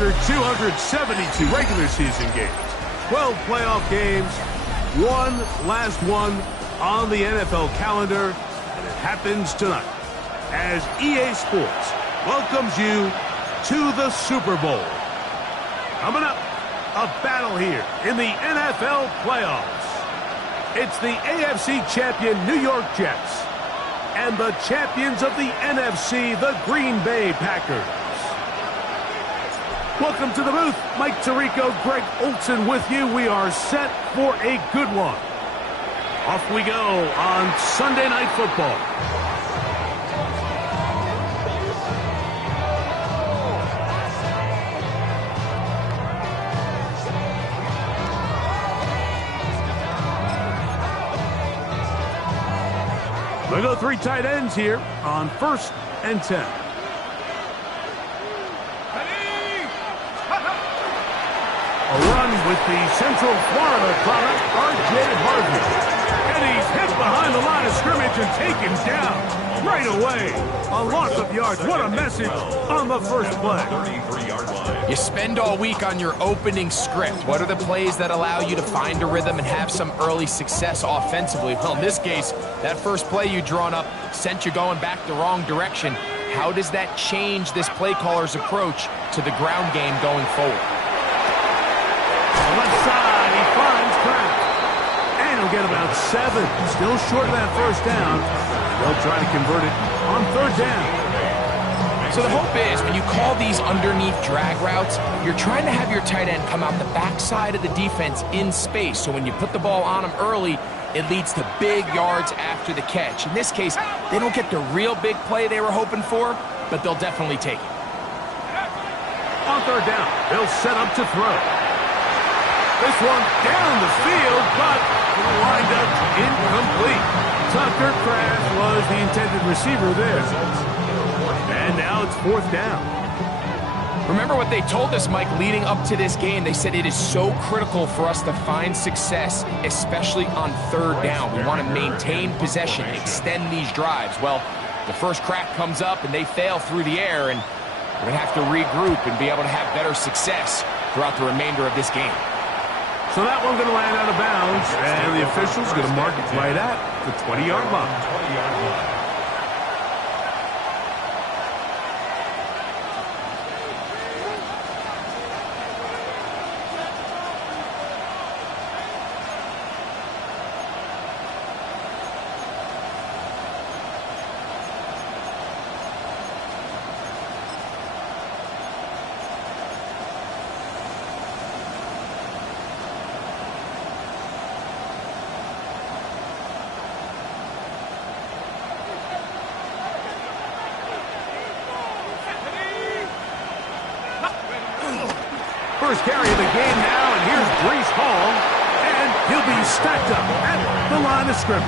after 272 regular season games, 12 playoff games, one last one on the NFL calendar, and it happens tonight as EA Sports welcomes you to the Super Bowl. Coming up, a battle here in the NFL playoffs. It's the AFC champion New York Jets and the champions of the NFC, the Green Bay Packers. Welcome to the booth. Mike Tirico, Greg Olsen with you. We are set for a good one. Off we go on Sunday Night Football. We go three tight ends here on 1st and 10. A run with the Central Florida product, R.J. Harvey. And he's hit behind the line of scrimmage and taken down right away. A loss of yards. What a message on the first play. You spend all week on your opening script. What are the plays that allow you to find a rhythm and have some early success offensively? Well, in this case, that first play you drawn up sent you going back the wrong direction. How does that change this play caller's approach to the ground game going forward? Left side, he finds Kraft. And he'll get about 7. Still short of that first down. They'll try to convert it on 3rd down. So the hope is when you call these underneath drag routes, you're trying to have your tight end come out the backside of the defense in space. So when you put the ball on him early, it leads to big yards after the catch. In this case, they don't get the real big play they were hoping for, but they'll definitely take it. On 3rd down, they'll set up to throw. This one down the field, but lined up incomplete. Tucker Kraft was the intended receiver there. And now it's 4th down. Remember what they told us, Mike, leading up to this game. They said it is so critical for us to find success, especially on 3rd down. We want to maintain possession, extend these drives. Well, the first crack comes up and they fail through the air, and we're going to have to regroup and be able to have better success throughout the remainder of this game. So that one going to land out of bounds, and the official's going to mark it right at the 20-yard line. First carry of the game now, and here's Breece Hall, and he'll be stacked up at the line of scrimmage.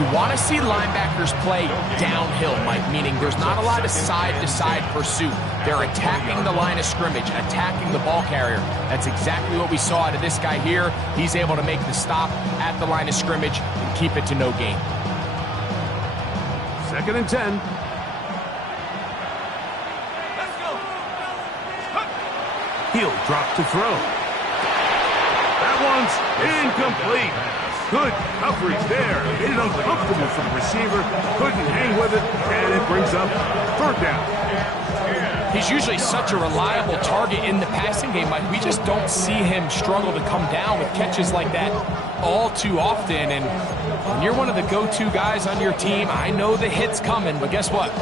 You want to see linebackers play downhill, Mike, meaning there's not a lot of side-to-side pursuit. They're attacking the line of scrimmage, attacking the ball carrier. That's exactly what we saw out of this guy here. He's able to make the stop at the line of scrimmage and keep it to no gain. 2nd and 10. He'll drop to throw. That one's incomplete. Good coverage there. Made it uncomfortable for the receiver. Couldn't hang with it, and it brings up 3rd down. He's usually such a reliable target in the passing game, Mike. We just don't see him struggle to come down with catches like that all too often. And when you're one of the go-to guys on your team, I know the hit's coming, but guess what?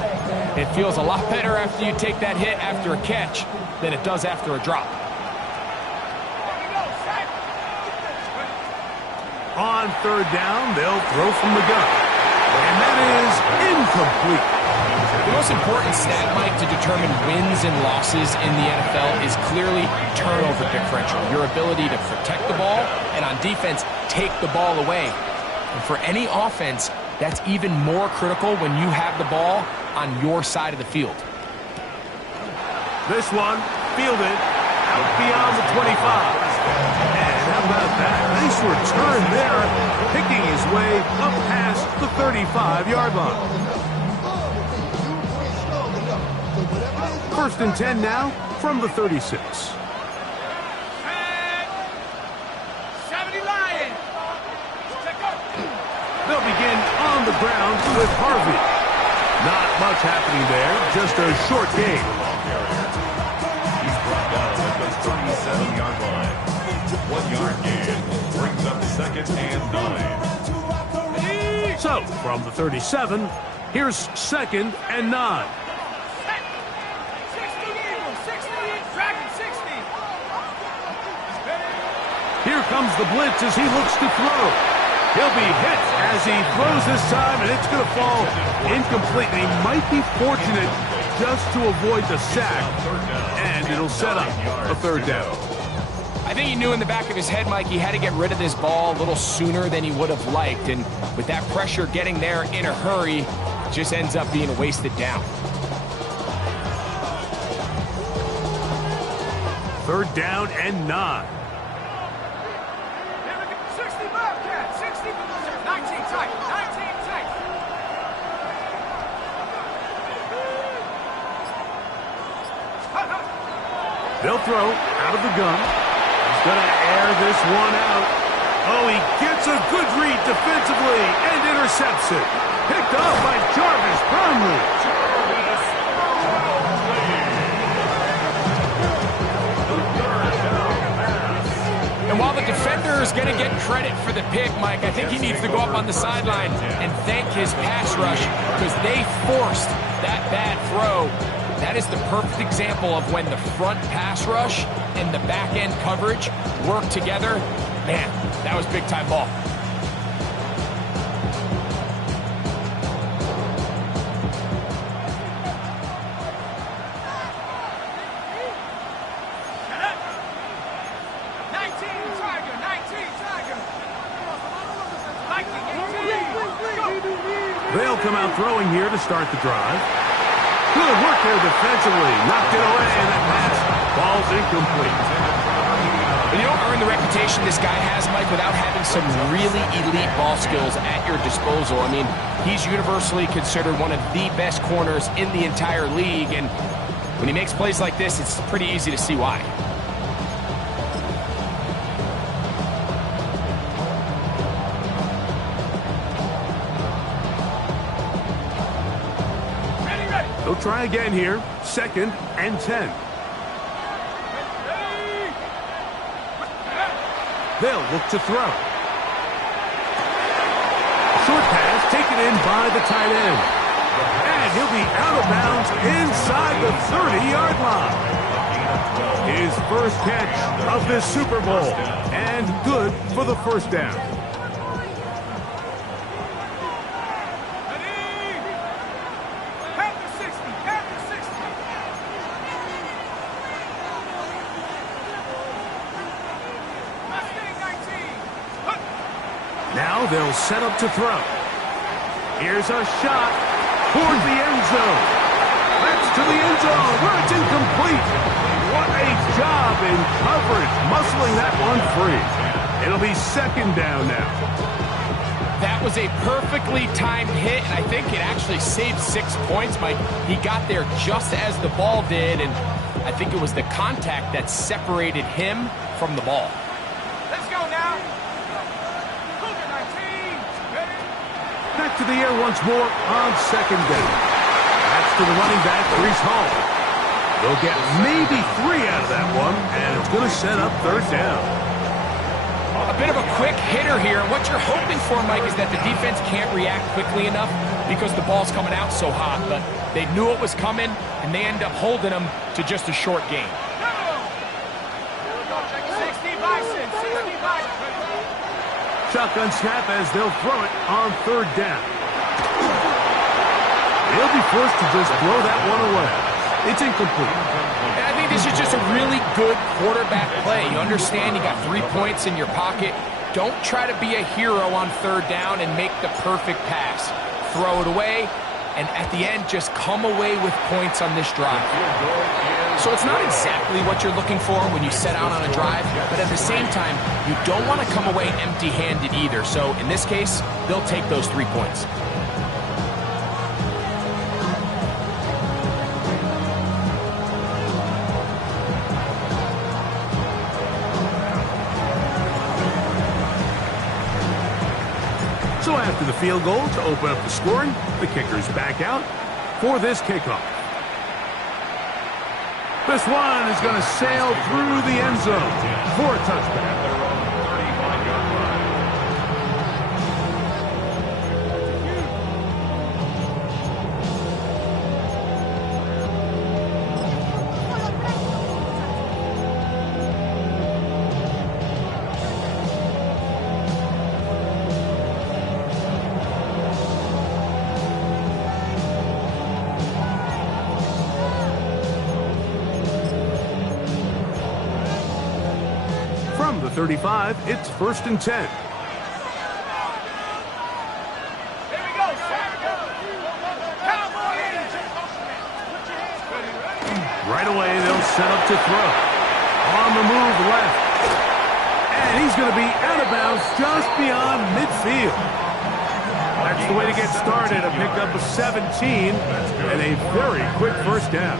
It feels a lot better after you take that hit after a catch than it does after a drop. On 3rd down, they'll throw from the gun. And that is incomplete. The most important stat, Mike, to determine wins and losses in the NFL is clearly turnover differential. Your ability to protect the ball and on defense, take the ball away. And for any offense, that's even more critical when you have the ball on your side of the field. This one fielded out beyond the 25. And how about that? Nice return there, picking his way up past the 35-yard line. First and 10 now from the 36. 70 Lions. They'll begin on the ground with Harvey. Not much happening there, just a short gain. He's brought down at the 37-yard line. 1 yard gain brings up second and 9. So, from the 37, here's second and 9. 60, Dragon 60. Here comes the blitz as he looks to throw. He'll be hit as he throws this time, and it's going to fall incomplete. And he might be fortunate just to avoid the sack, and it'll set up a third down. I think he knew in the back of his head, Mike, he had to get rid of this ball a little sooner than he would have liked. And with that pressure getting there in a hurry, it just ends up being a wasted down. Third down and 9. 60 Bobcat, 60, 19 tight, 19 tight. They'll throw out of the gun. He's going to air this one out. Oh, he gets a good read defensively and intercepts it. Picked off by Jarvis Brownlee. And while the defender is going to get credit for the pick, Mike, I think he needs to go up on the sideline and thank his pass rush because they forced that bad throw. That is the perfect example of when the front pass rush and the back end coverage work together. Man, that was big time ball. They'll come out throwing here to start the drive. Good work there defensively. Knocked it away, and that pass falls incomplete. But you don't earn the reputation this guy has, Mike, without having some really elite ball skills at your disposal. I mean, he's universally considered one of the best corners in the entire league, and when he makes plays like this, it's pretty easy to see why. They'll try again here. Second and 10. They'll look to throw. Short pass taken in by the tight end. And he'll be out of bounds inside the 30-yard line. His first catch of this Super Bowl. And good for the first down. Now they'll set up to throw. Here's a shot toward the end zone. That's to the end zone where it's incomplete. What a job in coverage, muscling that one free. It'll be second down now. That was a perfectly timed hit, and I think it actually saved 6 points, Mike. He got there just as the ball did, and I think it was the contact that separated him from the ball. Let's go now. Back to the air once more on second down. That's to the running back, Breece Hall. They'll get maybe 3 out of that one, and it's going to set up third down. A bit of a quick hitter here. What you're hoping for, Mike, is that the defense can't react quickly enough because the ball's coming out so hot. But they knew it was coming, and they end up holding them to just a short gain. 60 Bison, 60 Bison. Shotgun snap as they'll throw it on third down. They'll be forced to just throw that one away. It's incomplete. And I think this is just a really good quarterback play. You understand you got 3 points in your pocket. Don't try to be a hero on third down and make the perfect pass. Throw it away, and at the end, just come away with points on this drive. So it's not exactly what you're looking for when you set out on a drive, but at the same time, you don't want to come away empty-handed either. So in this case, they'll take those 3 points. after the field goal to open up the scoring. The kicker's back out for this kickoff. This one is going to sail through the end zone for a touchback. From the 35, it's 1st and 10. Right away, they'll set up to throw. On the move left. And he's going to be out of bounds just beyond midfield. That's the way to get started. A pickup of 17 and a very quick first down.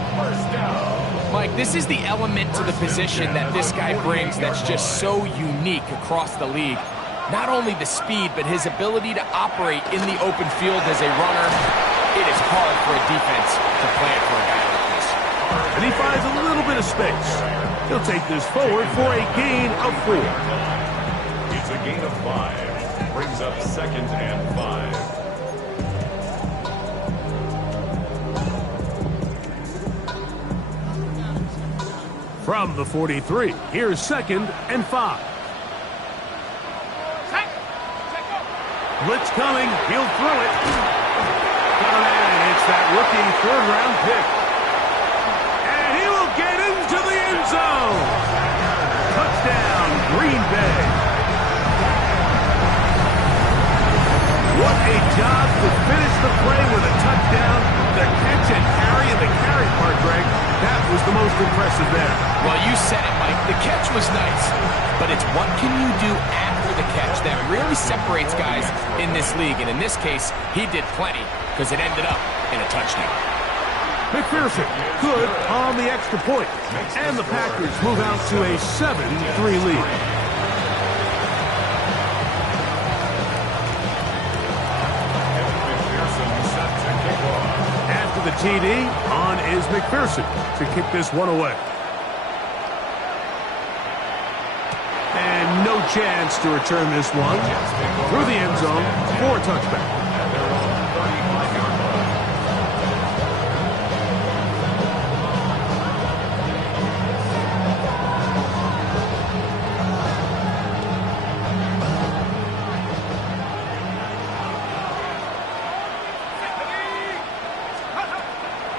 Mike, this is the element to the position that this guy brings that's just so unique across the league. Not only the speed, but his ability to operate in the open field as a runner. It is hard for a defense to plan for a guy like this. And he finds a little bit of space. He'll take this forward for a gain of 4. It's a gain of 5. Brings up 2nd and 5. From the 43, here's 2nd and 5. Blitz coming, he'll throw it. And it's that rookie 3rd-round pick. And he will get into the end zone. Touchdown, Green Bay. What a job to finish the play with a touchdown. The catch and carry, and the carry part, Greg, that was the most impressive there. Well, you said it, Mike. The catch was nice, but it's what can you do after the catch that really separates guys in this league. And in this case, he did plenty because it ended up in a touchdown. McPherson, good on the extra point. And the Packers move out to a 7-3 lead. After the TD, on is McPherson to kick this one away. And no chance to return this one through the end zone for a touchback.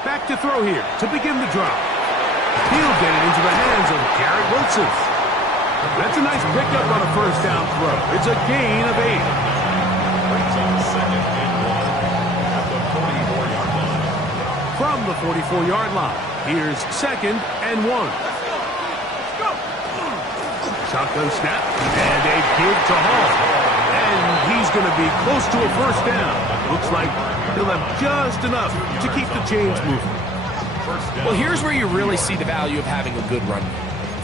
Back to throw here to begin the drive. He'll get it into the hands of Garrett Wilson. That's a nice pickup on a first down throw. It's a gain of 8. Brings up 2nd and 1 at the 44-yard line. From the 44-yard line, here's 2nd and 1. Shotgun snap and a give to Hall. And he's going to be close to a first down. Looks like he'll have just enough to keep the chains moving. Well, here's where you really see the value of having a good run.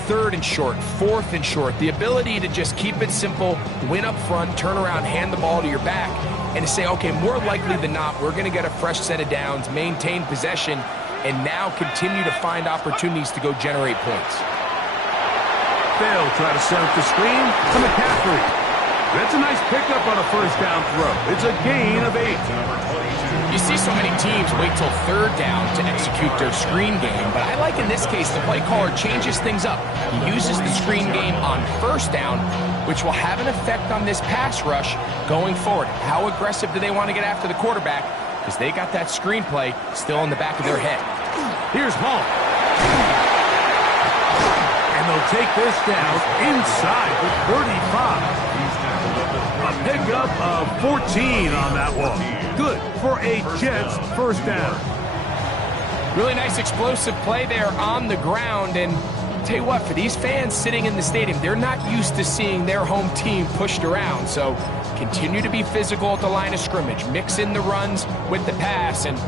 3rd and short, 4th and short. The ability to just keep it simple, win up front, turn around, hand the ball to your back, and to say, okay, more likely than not, we're going to get a fresh set of downs, maintain possession, and now continue to find opportunities to go generate points. They'll try to set up the screen to McCaffrey. That's a nice pickup on a first down throw. It's a gain of 8. You see so many teams wait till 3rd down to execute their screen game, but I like in this case the play caller changes things up. He uses the screen game on 1st down, which will have an effect on this pass rush going forward. How aggressive do they want to get after the quarterback? Because they got that screen play still in the back of their head. Here's Hall. And they'll take this down inside the 35. A pickup of 14 on that one. Good for a Jets first down. Really nice explosive play there on the ground. And tell you what, for these fans sitting in the stadium, they're not used to seeing their home team pushed around. So continue to be physical at the line of scrimmage. Mix in the runs with the pass. And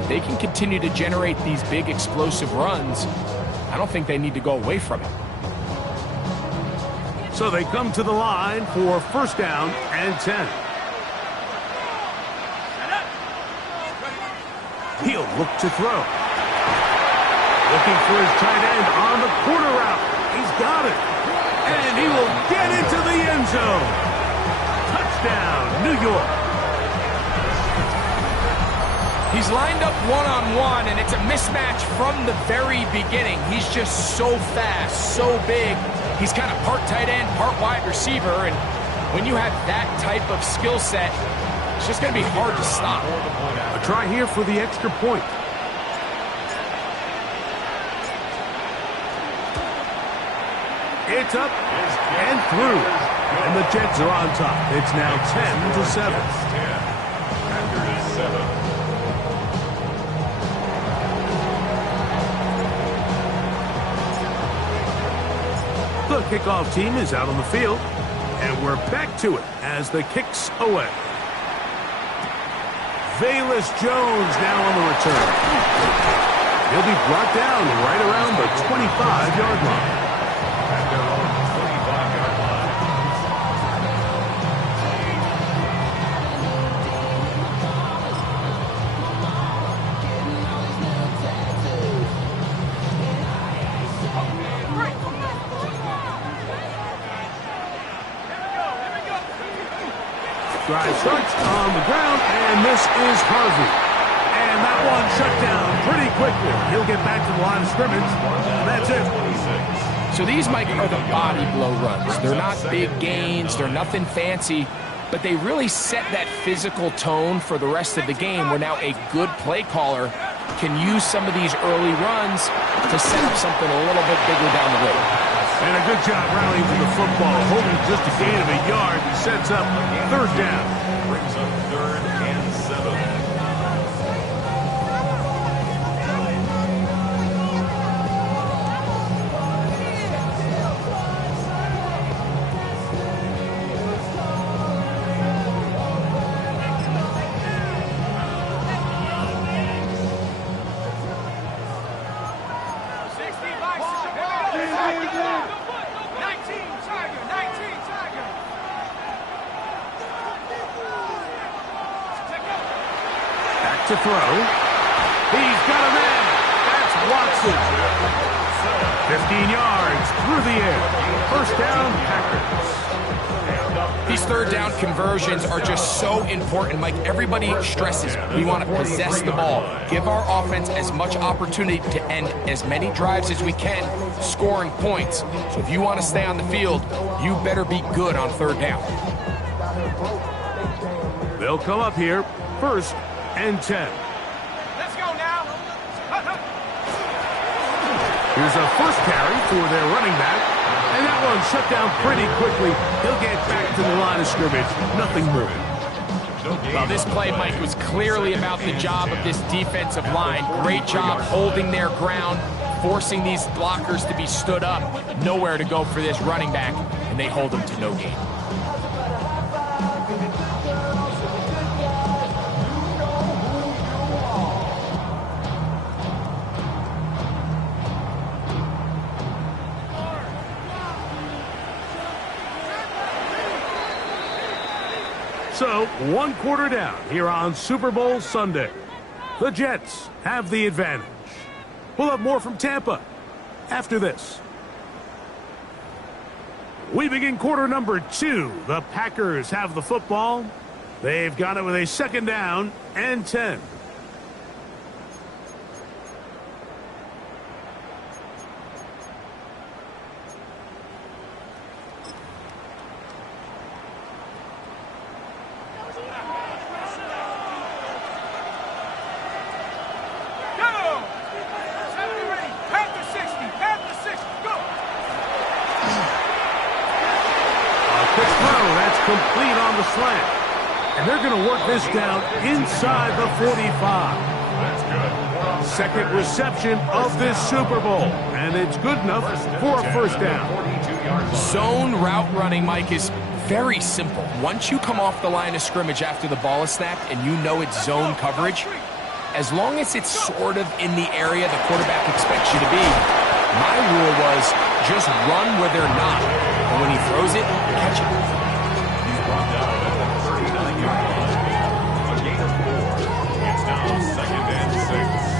if they can continue to generate these big explosive runs, I don't think they need to go away from it. So they come to the line for first down and 10. look to throw. Looking for his tight end on the corner route. He's got it. And he will get into the end zone. Touchdown, New York. He's lined up one-on-one, and it's a mismatch from the very beginning. He's just so fast, so big. He's kind of part tight end, part wide receiver, and when you have that type of skill set, it's just going to be hard to stop. A try here for the extra point. It's up and through. And the Jets are on top. It's now 10-7. Packers 7. The kickoff team is out on the field, and we're back to it as the kick's away. Velus Jones now on the return. He'll be brought down right around the 25-yard line. At their own 25-yard line. Drive starts on the ground, and this is Harvey. And that one shut down pretty quickly. He'll get back to the line of scrimmage, and that's it. So these, Mike, are the body blow runs. They're not big gains. They're nothing fancy. But they really set that physical tone for the rest of the game where now a good play caller can use some of these early runs to set up something a little bit bigger down the road. And a good job rallying to the football, holding just a gain of a yard and sets up third down. Brings up 3rd and 7. To throw. He's got a man. That's Watson. 15 yards through the air. First down, Packers. These third down conversions are just so important, Mike. Everybody stresses we want to possess the ball, give our offense as much opportunity to end as many drives as we can, scoring points. So if you want to stay on the field, you better be good on third down. They'll come up here, 1st and 10. Let's go now. Here's a first carry for their running back, and that one shut down pretty quickly. He'll get back to the line of scrimmage. Nothing more. Well, this play, Mike, was clearly about the job of this defensive line. Great job holding their ground, forcing these blockers to be stood up. Nowhere to go for this running back, and they hold him to no gain. So, 1 quarter down here on Super Bowl Sunday. The Jets have the advantage. We'll have more from Tampa after this. We begin quarter number 2. The Packers have the football. They've got it with a 2nd down and 10. Complete on the slant. And they're going to work this down inside the 45. That's good. 2nd reception of this Super Bowl. And it's good enough for a 1st down. Zone route running, Mike, is very simple. Once you come off the line of scrimmage after the ball is snapped and you know it's zone coverage, as long as it's sort of in the area the quarterback expects you to be, my rule was just run where they're not. And when he throws it, catch it. Brought down at the 39-yard line. A gain of 4. It's now 2nd and 6.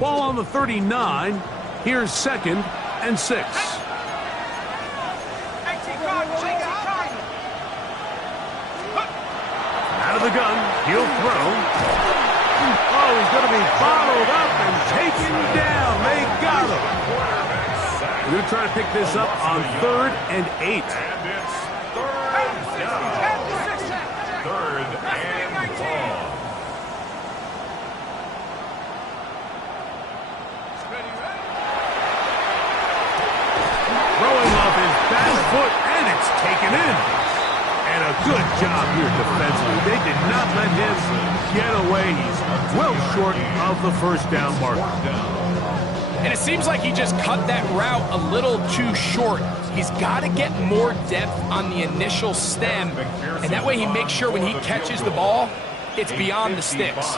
Ball on the 39. Here's 2nd and 6. Out of the gun, he'll throw. Oh, he's going to be bottled up and taken down. They got him. We're going to try to pick this up on 3rd and 8. And it's third and long. Throwing off his back foot, and it's taken in. And a good job here defensively. They did not let him get away. He's well short of the first down marker. And it seems like he just cut that route a little too short. He's got to get more depth on the initial stem, and that way he makes sure when he catches the ball, it's beyond the sticks.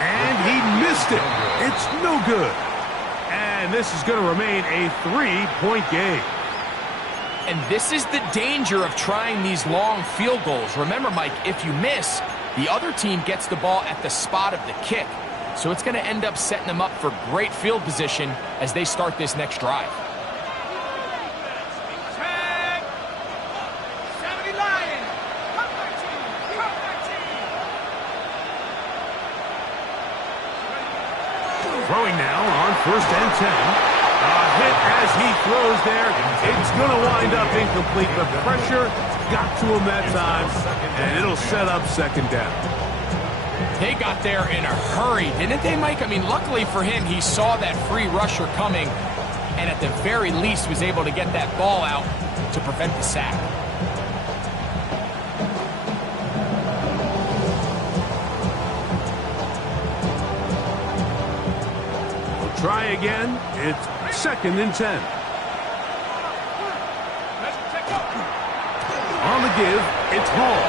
And he missed it. It's no good. And this is going to remain a 3-point game. And this is the danger of trying these long field goals. Remember, Mike, if you miss, the other team gets the ball at the spot of the kick. So it's going to end up setting them up for great field position as they start this next drive. Throwing now on 1st and 10. A hit as he throws there. It's going to wind up incomplete. The pressure got to him that time, and it'll set up 2nd down. They got there in a hurry, didn't they, Mike? I mean, luckily for him, he saw that free rusher coming, and at the very least was able to get that ball out to prevent the sack. Try again. It's 2nd and 10. On the give, it's Hall.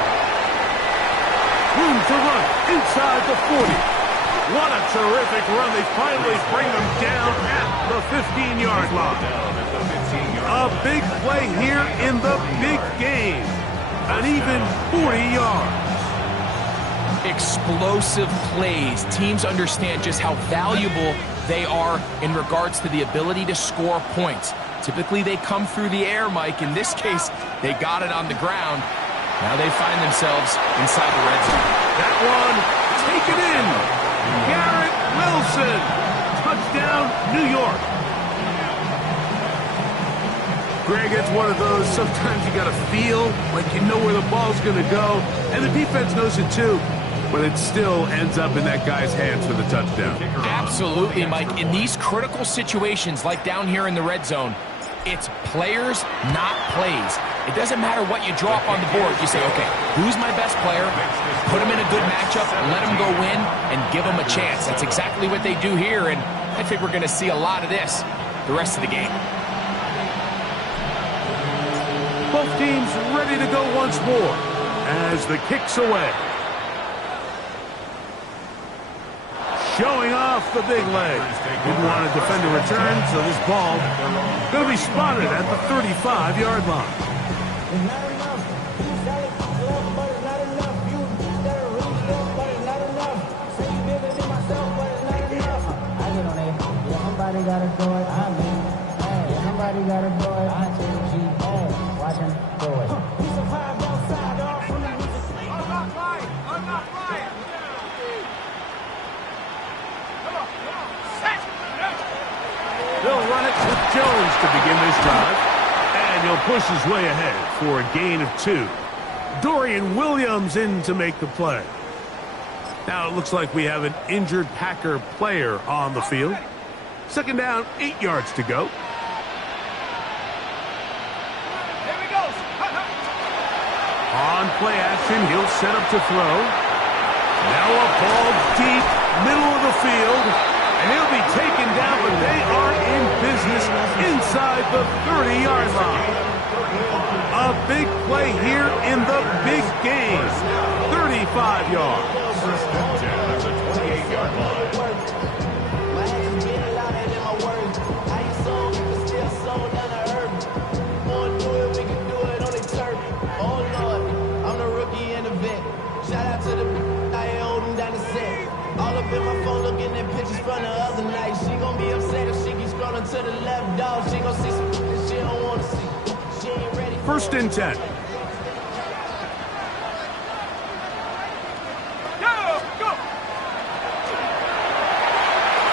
Room to run inside the 40. What a terrific run. They finally bring them down at the 15-yard line. A big play here in the big game. An even 40 yards. Explosive plays. Teams understand just how valuable they are in regards to the ability to score points. Typically, they come through the air, Mike. In this case, they got it on the ground. Now they find themselves inside the red zone. That one, taken in. Garrett Wilson. Touchdown, New York. Greg, it's one of those, sometimes you got to feel like you know where the ball's going to go, and the defense knows it too. But it still ends up in that guy's hands for the touchdown. Absolutely, Mike. In these critical situations, like down here in the red zone, it's players, not plays. It doesn't matter what you draw up on the board. You say, okay, who's my best player? Put him in a good matchup, let him go win, and give him a chance. That's exactly what they do here, and I think we're going to see a lot of this the rest of the game. Both teams ready to go once more as the kick's away. Showing off the big leg. Didn't want to defend a return, so this ball going to be spotted at the 35-yard line. Somebody got to do it. I mean, hey, somebody got to do it. I take G. Hey, watch him do it. He's a five outside, dog. I'm not flying. I'm not flying. They'll run it with Jones to begin this drive, and he'll push his way ahead for a gain of 2. Dorian Williams in to make the play. Now it looks like we have an injured Packer player on the field. 2nd down, 8 yards to go. Here he goes. On play action, he'll set up to throw. Now a ball deep, middle of the field. And he'll be taken down, but they are in business inside the 30-yard line. A big play here in the big game. 35 yards. That's a 28-yard line. We can do it on the turf. Oh, Lord, I'm the rookie and the vet. To the left, dog, she gon' see some she don't wanna see. She ain't ready. First and 10.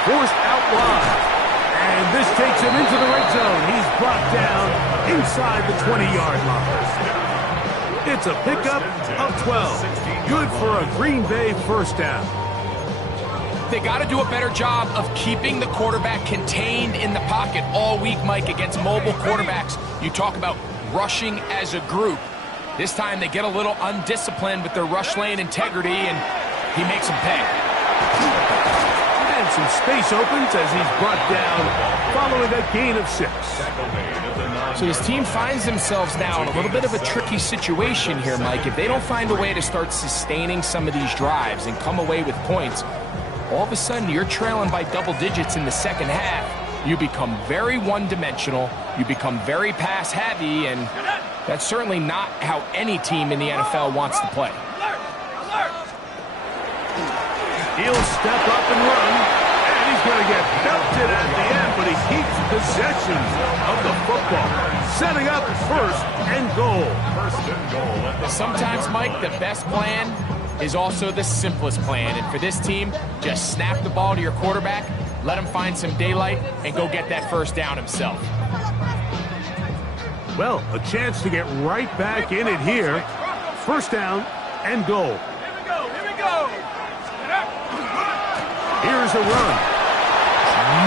Forced out wide. And this takes him into the red zone. He's brought down inside the 20-yard line. It's a pickup of 12. Good for a Green Bay first down. They got to do a better job of keeping the quarterback contained in the pocket all week, Mike, against mobile quarterbacks. You talk about rushing as a group. This time they get a little undisciplined with their rush lane integrity, and he makes them pay. And some space opens as he's brought down following a gain of 6. So this team finds themselves now in a little bit of a tricky situation here, Mike. If they don't find a way to start sustaining some of these drives and come away with points, all of a sudden you're trailing by double digits in the second half. You become very one-dimensional. You become very pass-heavy, and that's certainly not how any team in the NFL wants to play. He'll step up and run, and he's going to get belted at the end, but he keeps possession of the football, setting up first and goal. Sometimes, Mike, the best plan is also the simplest plan, and for this team, just snap the ball to your quarterback, let him find some daylight, and go get that first down himself. Well, a chance to get right back in it here. First down and goal. Here's a run.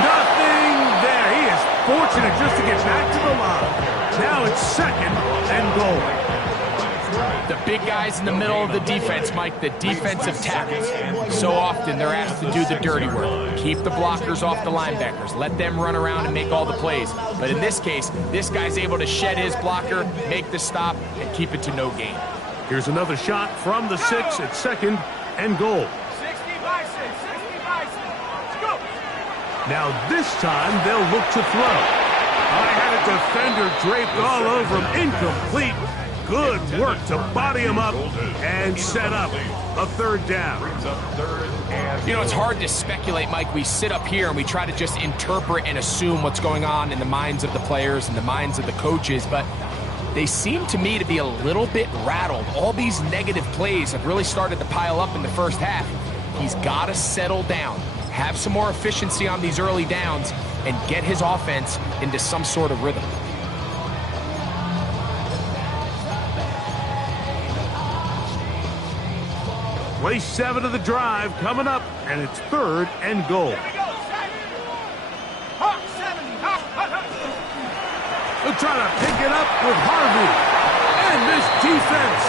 Nothing there. He is fortunate just to get back to the line. Now it's second and goal. The big guys in the middle of the defense, Mike, the defensive tackles. So often they're asked to do the dirty work. Keep the blockers off the linebackers. Let them run around and make all the plays. But in this case, this guy's able to shed his blocker, make the stop, and keep it to no gain. Here's another shot from the 6 at second and goal. Now this time they'll look to throw. I had a defender draped all over him. Incomplete. Good work to body him up and set up a third down. You know, it's hard to speculate, Mike. We sit up here and we try to just interpret and assume what's going on in the minds of the players and the minds of the coaches, but they seem to me to be a little bit rattled. All these negative plays have really started to pile up in the first half. He's got to settle down, have some more efficiency on these early downs, and get his offense into some sort of rhythm. Play 7 of the drive coming up, and it's third and goal. They'll try to pick it up with Harvey. And this defense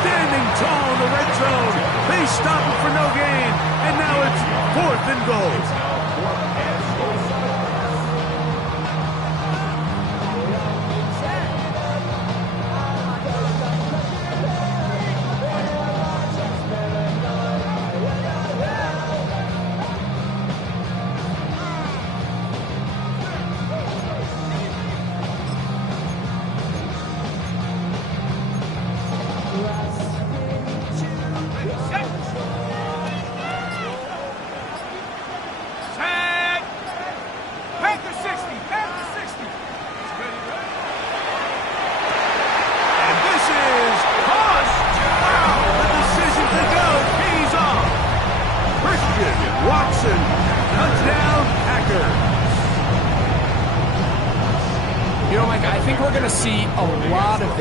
standing tall in the red zone. They stop it for no gain, and now it's fourth and goal.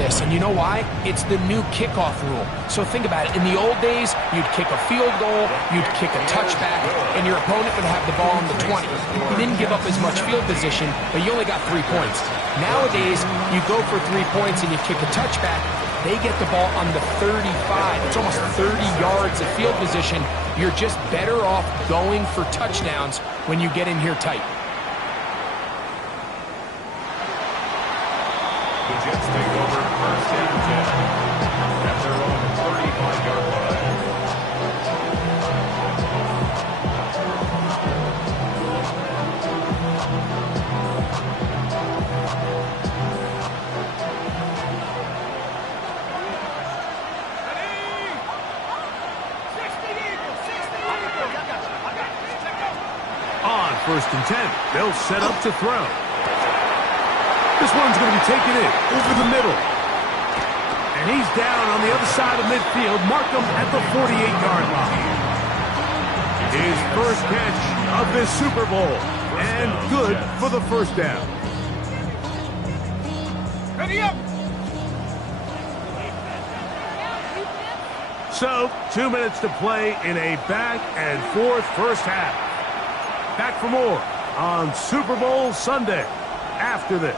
And you know why? It's the new kickoff rule. So think about it. In the old days, you'd kick a field goal, you'd kick a touchback, and your opponent would have the ball on the 20. You didn't give up as much field position, but you only got 3 points. Nowadays, you go for 3 points and you kick a touchback, they get the ball on the 35. It's almost 30 yards of field position. You're just better off going for touchdowns when you get in here tight. The Jets take over first and 10 at their own 35-yard line. On first and 10, they'll set up to throw. This one's going to be taken in over the middle. And he's down on the other side of midfield. Mark him at the 48-yard line. His first catch of this Super Bowl. And good for the first down. Ready up! So, 2 minutes to play in a back-and-forth first half. Back for more on Super Bowl Sunday after this.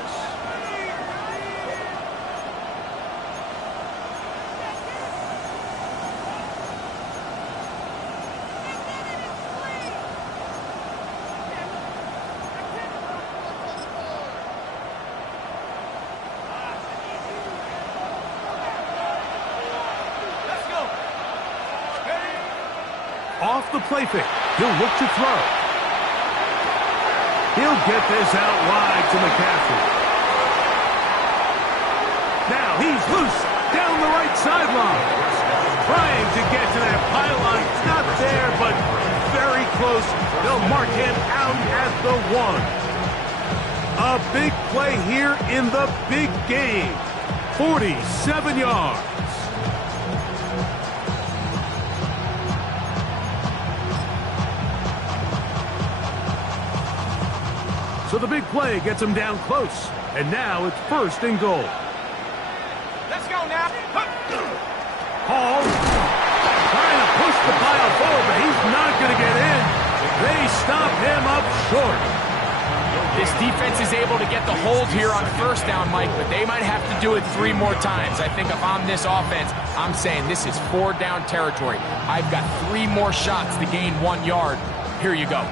Off the play fake. He'll look to throw. He'll get this out wide to McCaffrey. Now he's loose down the right sideline. Trying to get to that pylon. Not there, but very close. They'll mark him out at the 1. A big play here in the big game. 47 yards. So the big play gets him down close. And now it's 1st and goal. Let's go now. Hall trying to push the pile forward, but he's not going to get in. They stop him up short. This defense is able to get the hold here on 1st down, Mike, but they might have to do it 3 more times. I think if I'm this offense, I'm saying this is 4 down territory. I've got 3 more shots to gain 1 yard. Here you go.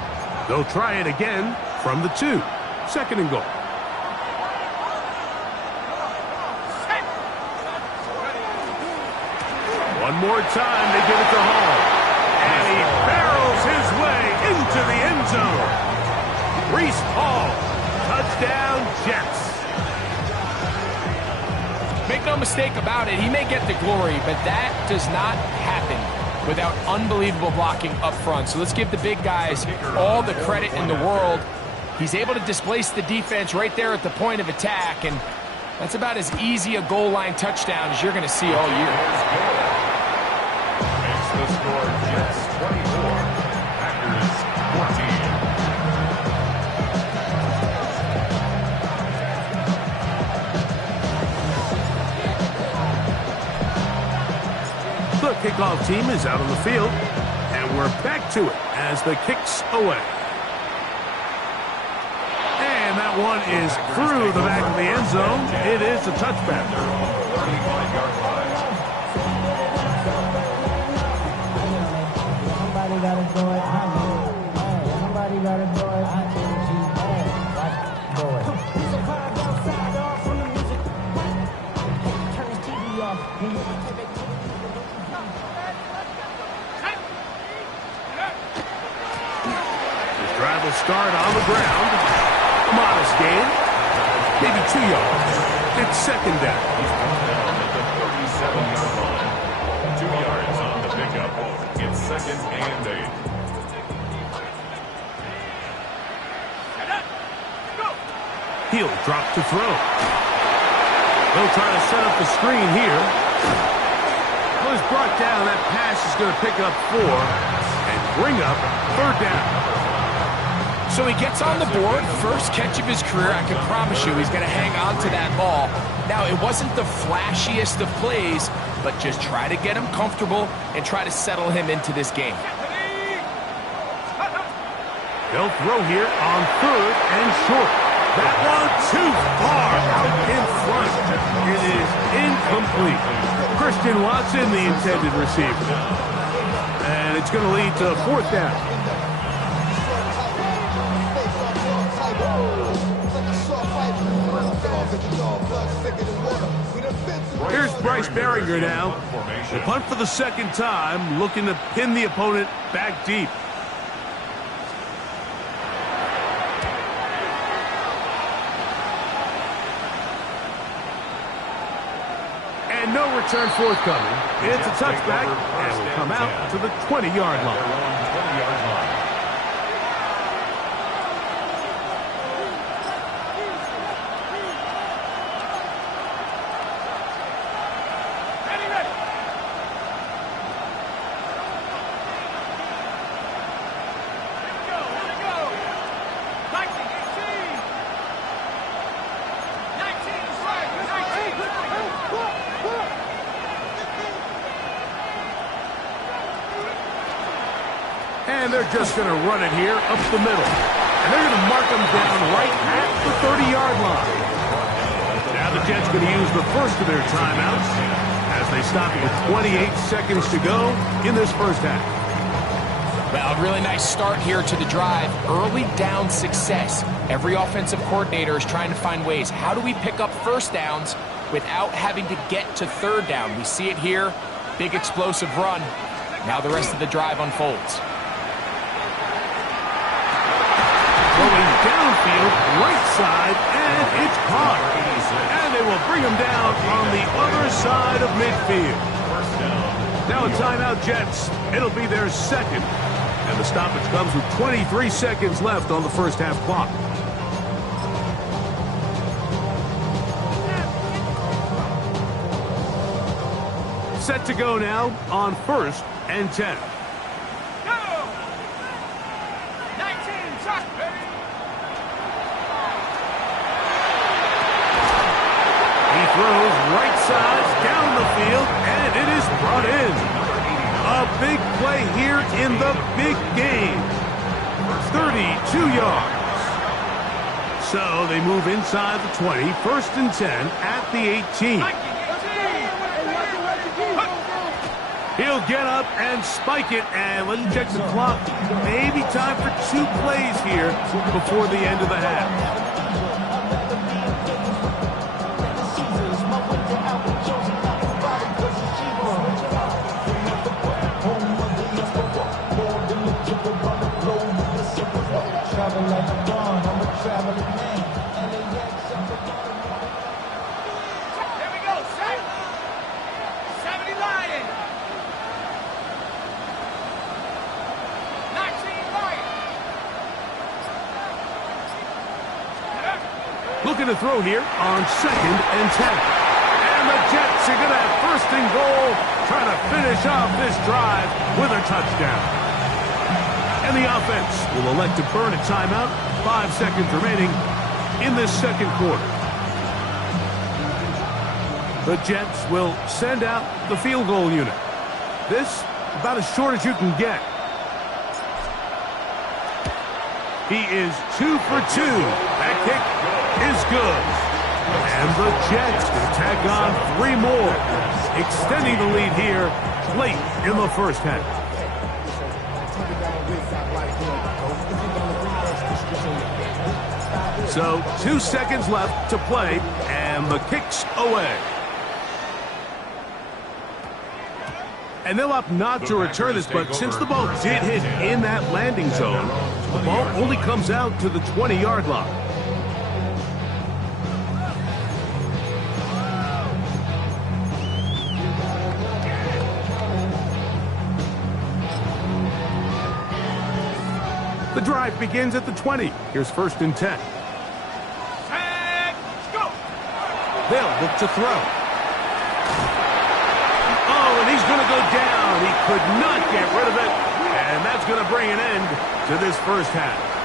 They'll try it again from the 2. 2nd and goal. One more time, they give it to Hall. And he barrels his way into the end zone. Breece Hall, touchdown Jets. Make no mistake about it, he may get the glory, but that does not happen without unbelievable blocking up front. So let's give the big guys all the credit in the world. He's able to displace the defense right there at the point of attack, and that's about as easy a goal line touchdown as you're going to see all year. Makes the score Jets 24, Packers 14. The kickoff team is out on the field, and we're back to it as the kick's away. And that one is through the back of the end zone. It is a touchback. 35-yard line. Somebody got to do it. I mean, somebody got to do it. I tell you, watch do it. He's a vibe outside, off from the music. Turn his TV off. The drive will start on the ground. Modest gain. Maybe 2 yards. It's 2nd down. At the 37-yard line. 2 yards on the pickup. It's 2nd and 8. He'll drop to throw. He'll try to set up the screen here. Well, he's brought down. That pass is going to pick up 4 and bring up 3rd down. So he gets on the board, first catch of his career. I can promise you he's going to hang on to that ball. Now, it wasn't the flashiest of plays, but just try to get him comfortable and try to settle him into this game. They'll throw here on 3rd and short. That one too far out in front. It is incomplete. Christian Watson, the intended receiver. And it's going to lead to 4th down. Here's Bryce Behringer now. The punt for the 2nd time, looking to pin the opponent back deep. And no return forthcoming. It's a touchback, and will come out to the 20-yard line. And they're just going to run it here up the middle. And they're going to mark them down right at the 30-yard line. Now the Jets going to use the first of their timeouts as they stop it with 28 seconds to go in this first half. Well, a really nice start here to the drive. Early down success. Every offensive coordinator is trying to find ways. How do we pick up first downs without having to get to third down? We see it here. Big explosive run. Now the rest of the drive unfolds. Going downfield, right side, and it's caught. And they will bring him down on the other side of midfield. Now a timeout, Jets. It'll be their second. And the stoppage comes with 23 seconds left on the first half clock. Set to go now on 1st and 10. Go! 19, touch, baby! He throws right side down the field, and it is brought in. A big play here in the big game. 32 yards. So they move inside the 20, 1st and 10 at the 18. He'll get up and spike it, and let's check the clock. Maybe time for 2 plays here before the end of the half. Here we go, set! 70 Lion! 19 Lion! Looking to throw here on 2nd and 10. And the Jets are going to have 1st and goal, trying to finish off this drive with a touchdown. And the offense will elect to burn a timeout. 5 seconds remaining in this second quarter. The Jets will send out the field goal unit. This about as short as you can get. He is 2 for 2. That kick is good. And the Jets can tack on 3 more, extending the lead here late in the first half. So 2 seconds left to play, and the kick's away. And they'll opt not to return this, but since the ball did hit in that landing zone, the ball only comes out to the 20-yard line. The drive begins at the 20. Here's 1st and 10. Set, go! They'll look to throw. Oh, and he's going to go down. He could not get rid of it. And that's going to bring an end to this first half.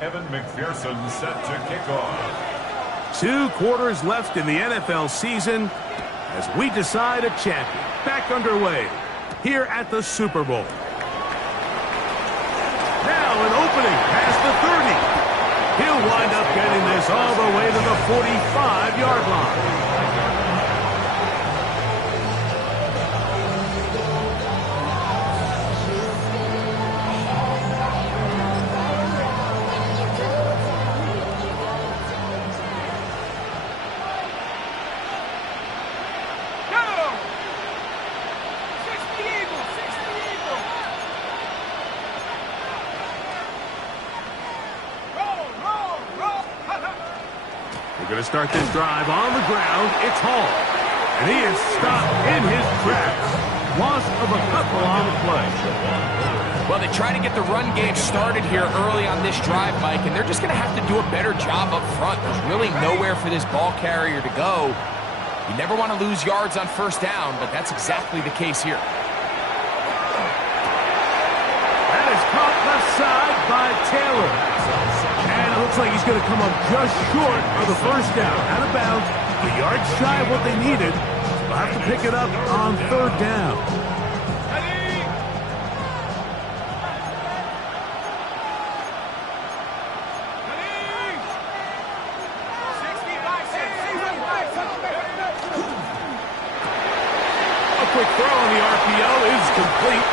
Evan McPherson set to kick off. 2 quarters left in the NFL season as we decide a champion. Back underway here at the Super Bowl. Now an opening past the 30. He'll wind up getting this all the way to the 45-yard line. Going to start this drive on the ground. It's Hall. And he is stopped in his tracks. Loss of a couple on the play. Well, they try to get the run game started here early on this drive, Mike, and they're just going to have to do a better job up front. There's really nowhere for this ball carrier to go. You never want to lose yards on first down, but that's exactly the case here. That is caught left side by Taylor. And it looks like he's going to come up just short of the first down. Out of bounds, a yard shy of what they needed. They'll have to pick it up on third down. Quick throw on the RPO is complete.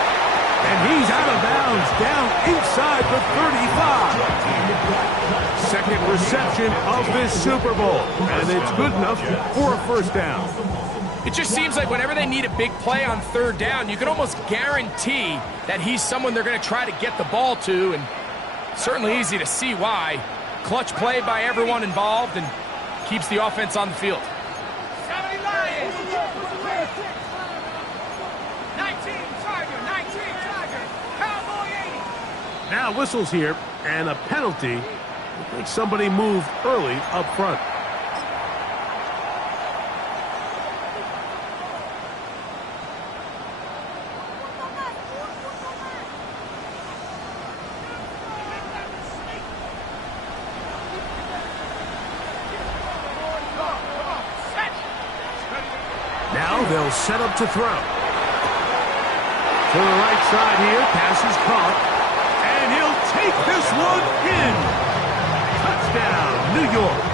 And he's out of bounds, down inside the 35. Second reception of this Super Bowl. And it's good enough for a first down. It just seems like whenever they need a big play on third down, you can almost guarantee that he's someone they're going to try to get the ball to. And certainly easy to see why. Clutch play by everyone involved and keeps the offense on the field. 70 Lions. 19 Tiger, 19 Tiger, Cowboy 80. Now whistles here, and a penalty. Looks like somebody moved early up front. Now they'll set up to throw. To the right side here, pass is caught, and he'll take this one in. Touchdown, New York.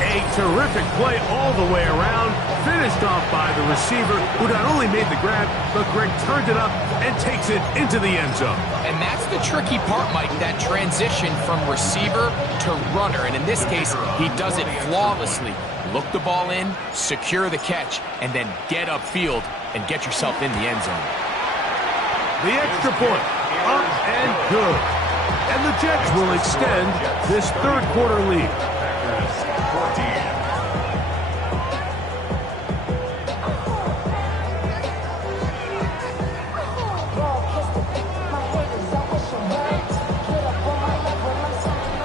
A terrific play all the way around, finished off by the receiver, who not only made the grab, but Greg turned it up and takes it into the end zone. And that's the tricky part, Mike, that transition from receiver to runner. And in this case, he does it flawlessly. Look the ball in, secure the catch, and then get upfield and get yourself in the end zone. The extra point, up and good. And the Jets will extend this third quarter lead.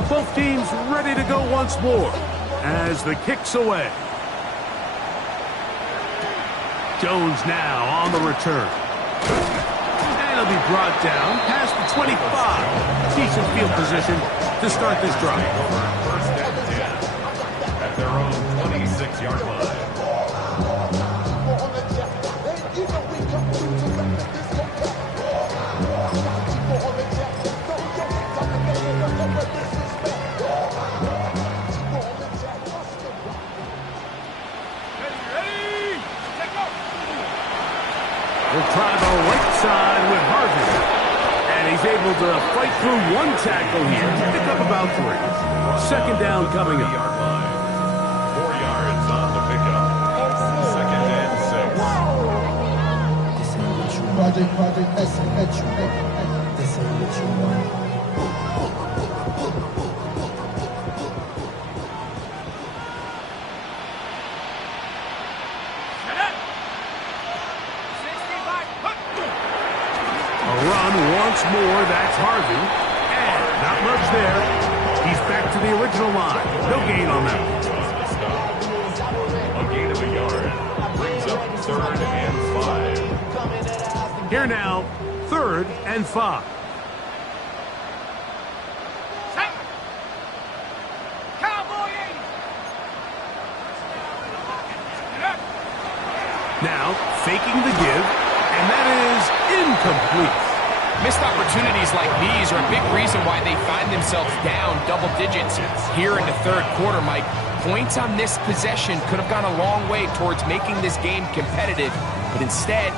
Both teams ready to go once more as the kick's away. Jones now on the return. And he'll be brought down past the 25. Decent field position to start this drive. First and 10 at their own 26-yard line. We'll try the right side with Harvey. And he's able to fight through one tackle here. Pick up about 3. Second down coming up. 4 yards on the pickup. Second and 6. Project, this ain't what you want. Once more, that's Harvey. And not much there. He's back to the original line. No gain on that. A gain of a yard. Brings up third and 5. Here now, third and 5. Cowboy 80. Now, faking the give, and that is incomplete. Missed opportunities like these are a big reason why they find themselves down double digits here in the third quarter, Mike. Points on this possession could have gone a long way towards making this game competitive, but instead,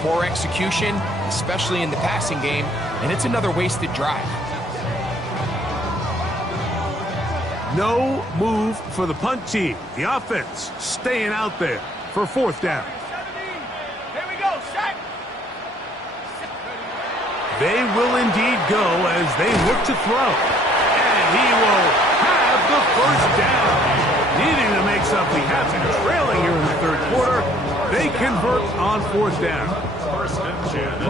poor execution, especially in the passing game, and it's another wasted drive. No move for the punt team. The offense staying out there for fourth down. 70. Here we go, set. They will indeed go as they look to throw. And he will have the first down. Needing to make something happen. Trailing here in the third quarter. They convert on fourth down.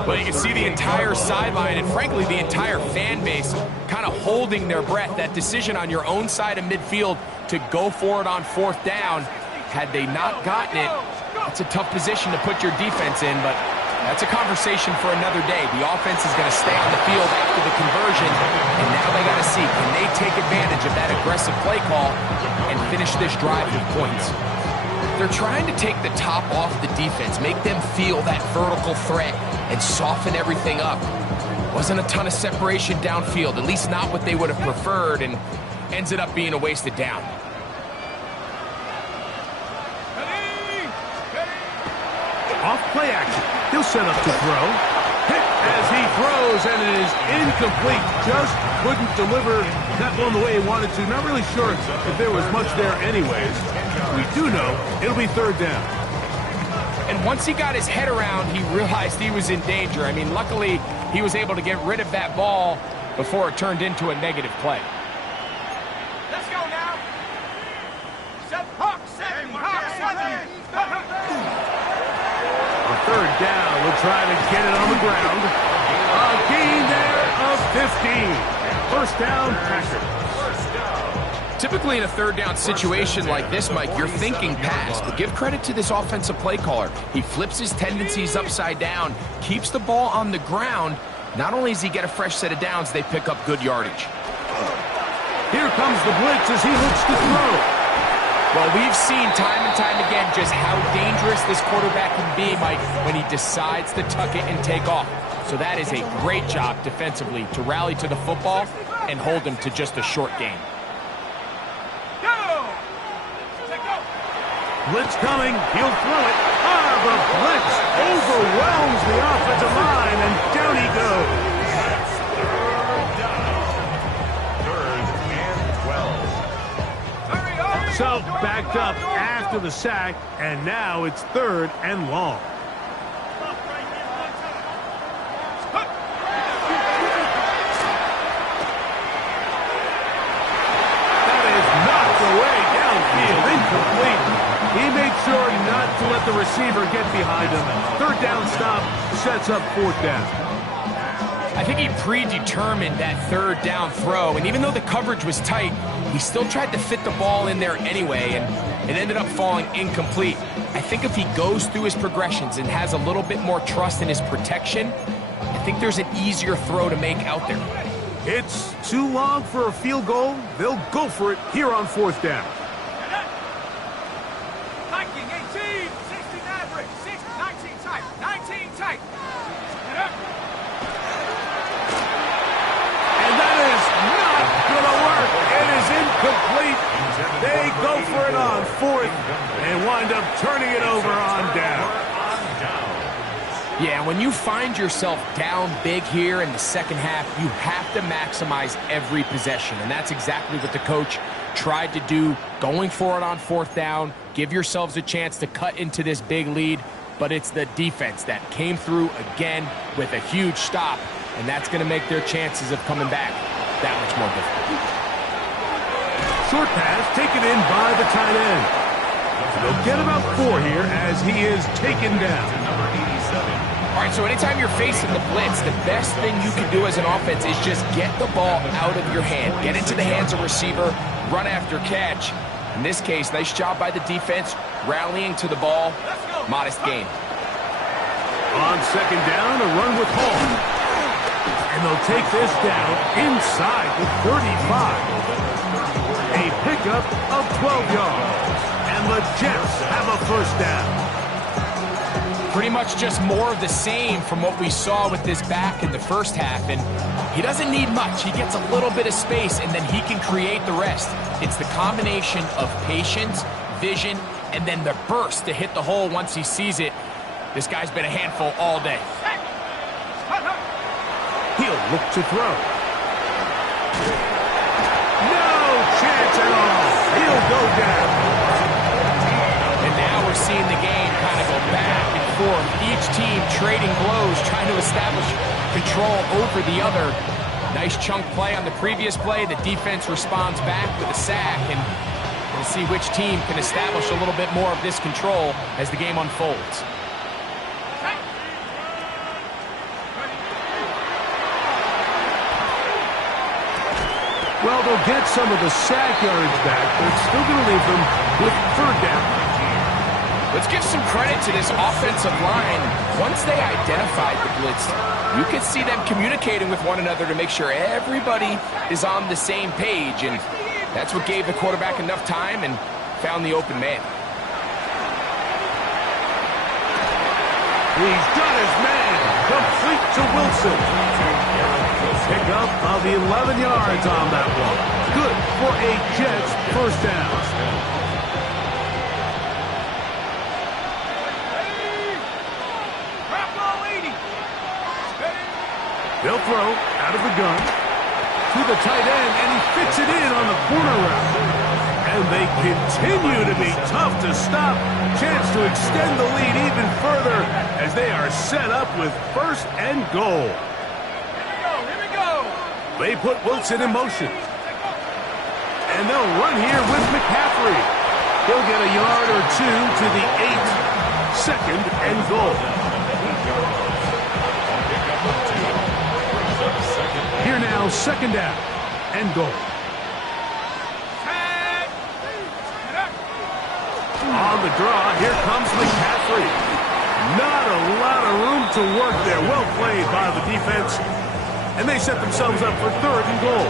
Well, you can see the entire sideline and, frankly, the entire fan base kind kind of holding their breath. That decision on your own side of midfield to go for it on 4th down, had they not gotten it, it's a tough position to put your defense in, but that's a conversation for another day. The offense is going to stay on the field after the conversion, and now they got to see, can they take advantage of that aggressive play call and finish this drive with points? They're trying to take the top off the defense, make them feel that vertical threat, and soften everything up. Wasn't a ton of separation downfield, at least not what they would have preferred, and ends it up being a wasted down. Off play action. He'll set up to throw. Hit as he throws, and it is incomplete. Just couldn't deliver that one the way he wanted to. Not really sure if there was much there anyways. We do know it'll be 3rd down. And once he got his head around, he realized he was in danger. I mean, luckily, he was able to get rid of that ball before it turned into a negative play. Let's go now. Hawk 7, Hawk 7. 3rd down, we'll try to get it on the ground. A gain there of 15. 1st down, Packers. Typically in a 3rd down situation like this, Mike, you're thinking pass, but give credit to this offensive play caller. He flips his tendencies upside down, keeps the ball on the ground. Not only does he get a fresh set of downs, they pick up good yardage. Here comes the blitz as he looks to throw. Well, we've seen time and time again just how dangerous this quarterback can be, Mike, when he decides to tuck it and take off. So that is a great job defensively to rally to the football and hold him to just a short gain. Go! Blitz coming. He'll throw it. The blitz overwhelms the offensive line, and down he goes. 3rd and 12. So backed up after the sack, and now it's 3rd and long. That is knocked away downfield, incomplete. He made sure not to let the receiver get behind him. 3rd down stop sets up 4th down. I think he predetermined that 3rd down throw, and even though the coverage was tight, he still tried to fit the ball in there anyway, and it ended up falling incomplete. I think if he goes through his progressions and has a little bit more trust in his protection, I think there's an easier throw to make out there. It's too long for a field goal. They'll go for it here on 4th down. 19, 18, 16 average, 19 tight, 19 tight. And that is not going to work. It is incomplete. They go for it on 4th and wind up turning it over on down. Yeah, when you find yourself down big here in the 2nd half, you have to maximize every possession, and that's exactly what the coach tried to do, going for it on 4th down. Give yourselves a chance to cut into this big lead, but it's the defense that came through again with a huge stop, and that's going to make their chances of coming back that much more difficult. Short pass taken in by the tight end. They'll get about 4 here as he is taken down. All right, so anytime you're facing the blitz, the best thing you can do as an offense is just get the ball out of your hand. Get into the hands of receiver, run after catch. In this case, nice job by the defense, rallying to the ball. Modest gain. On 2nd down, a run with Hall. And they'll take this down inside the 35. A pickup of 12 yards. And the Jets have a 1st down. Pretty much just more of the same from what we saw with this back in the 1st half. And he doesn't need much. He gets a little bit of space, and then he can create the rest. It's the combination of patience, vision, and then the burst to hit the hole once he sees it. This guy's been a handful all day. He'll look to throw. No chance at all. He'll go down. And now we're seeing the game kind of go back and forth. Each team trading blows, trying to establish control over the other. Nice chunk play on the previous play. The defense responds back with a sack, and we'll see which team can establish a little bit more of this control as the game unfolds. They'll get some of the sack yards back, but it's still going to leave them with third down. Let's give some credit to this offensive line. Once they identified the blitz, you could see them communicating with one another to make sure everybody is on the same page, and that's what gave the quarterback enough time and found the open man. He's got his man, complete to Wilson. Pick up of the 11 yards on that one. Good for a Jets first down. They'll throw out of the gun to the tight end, and he fits it in on the corner route. And they continue to be tough to stop. Chance to extend the lead even further as they are set up with first and goal. Here we go. They put Wilson in motion. And they'll run here with McCaffrey. He'll get a yard or two to the 8. Second and goal. Here now, second down and goal. On the draw, here comes McCaffrey. Not a lot of room to work there. Well played by the defense. And they set themselves up for third and goal.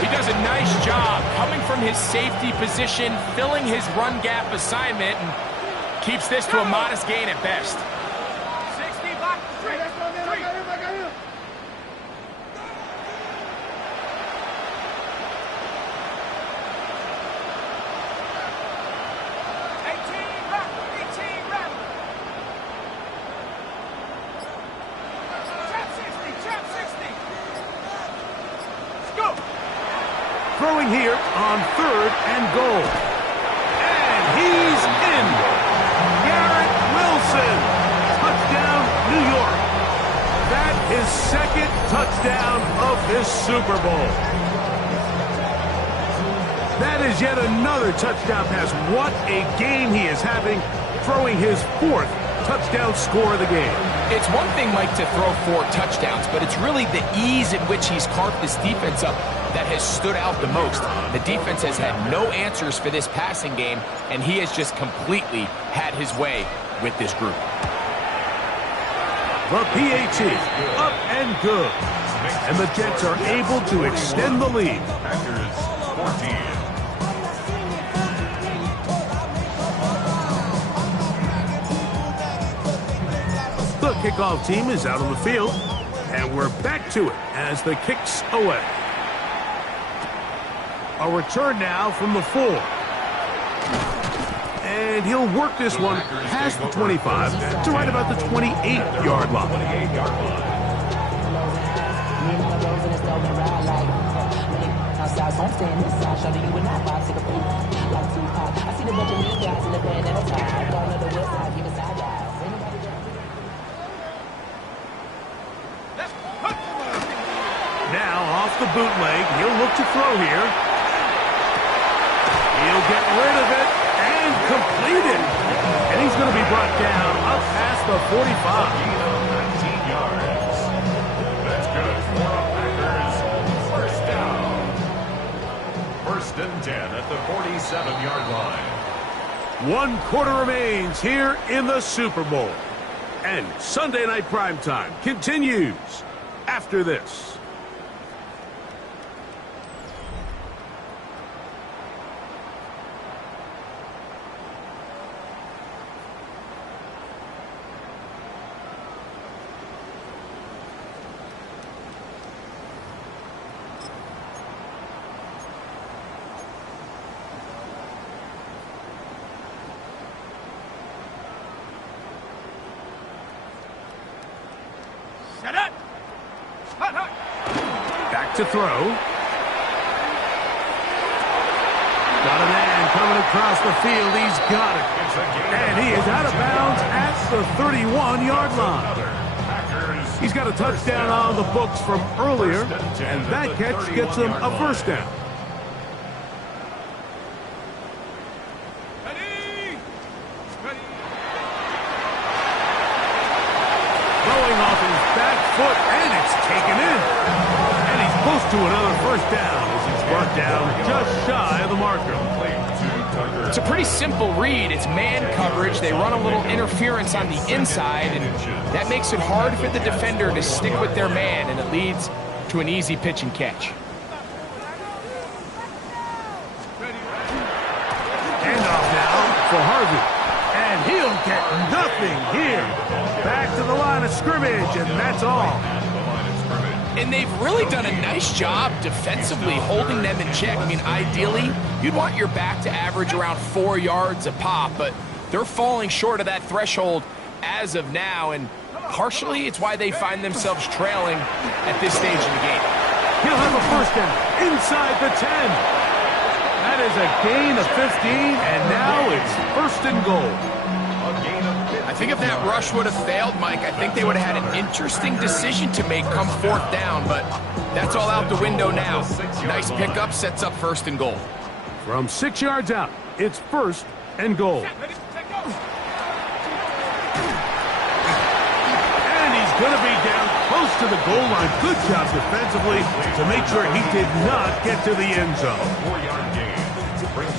He does a nice job coming from his safety position, filling his run gap assignment, and keeps this to a modest gain at best. 60 back, 3. Throwing here on third and goal. And he's in. Garrett Wilson. Touchdown, New York. That is second touchdown of this Super Bowl. That is yet another touchdown pass. What a game he is having, throwing his 4th touchdown score of the game. It's one thing, Mike, to throw 4 touchdowns, but it's really the ease in which he's carved this defense up that has stood out the most. The defense has had no answers for this passing game, and he has just completely had his way with this group. The PAT, up and good. And the Jets are able to extend the lead. Packers 14. The kickoff team is out on the field, and we're back to it as the kick's away. A return now from the 4. And he'll work this one past the 25 to right about the 28-yard line. Now off the bootleg, he'll look to throw here. He'll get rid of it and complete it. And he's going to be brought down up past the 45. 19 yards. That's good for the Packers. First down. 1st and 10 at the 47-yard line. 1 quarter remains here in the Super Bowl. And Sunday Night Primetime continues after this. Back to throw. Got a man coming across the field. He's got it. And he is out of bounds at the 31-yard line. He's got a touchdown on the books from earlier, and that catch gets him a first down. Throwing off his back foot, and it's taken in. And he's close to another first down as brought down just shy of the marker. It's a pretty simple read. It's man coverage. They run a little interference on the inside, and that makes it hard for the defender to stick with their man, and it leads to an easy pitch and catch. Handoff now for Harvey. And he'll get nothing here. Back to the line of scrimmage, and that's all. And they've really done a nice job defensively holding them in check. I mean, ideally, you'd want your back to average around 4 yards a pop, but they're falling short of that threshold as of now, and partially it's why they find themselves trailing at this stage in the game. He'll have a first down inside the 10. That is a gain of 15, and now it's 1st and goal. I think if that rush would have failed, Mike, I think they would have had an interesting decision to make come 4th down, but that's all out the window now. Nice pickup, sets up 1st and goal. From 6 yards out, it's 1st and goal. And he's going to be down close to the goal line. Good job defensively to make sure he did not get to the end zone.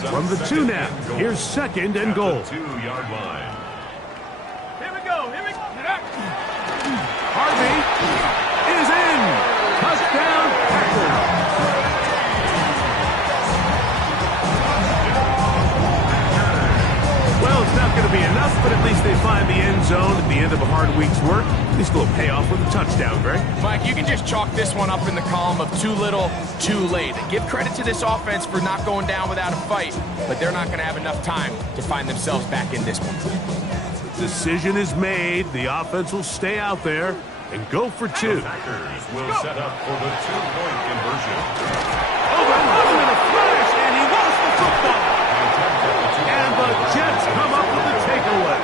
From the 2 now, here's 2nd and goal. 2-yard line. Harvey is in. Touchdown, Packers. Well, it's not going to be enough, but at least they find the end zone at the end of a hard week's work. At least a little payoff with a touchdown, Greg. Mike, you can just chalk this one up in the column of too little, too late. Give credit to this offense for not going down without a fight, but they're not going to have enough time to find themselves back in this one. Decision is made. The offense will stay out there and go for 2. The Packers will set up for the 2-point conversion. Oh, they lost him in a flash, and he lost the football. And the Jets come up with the takeaway.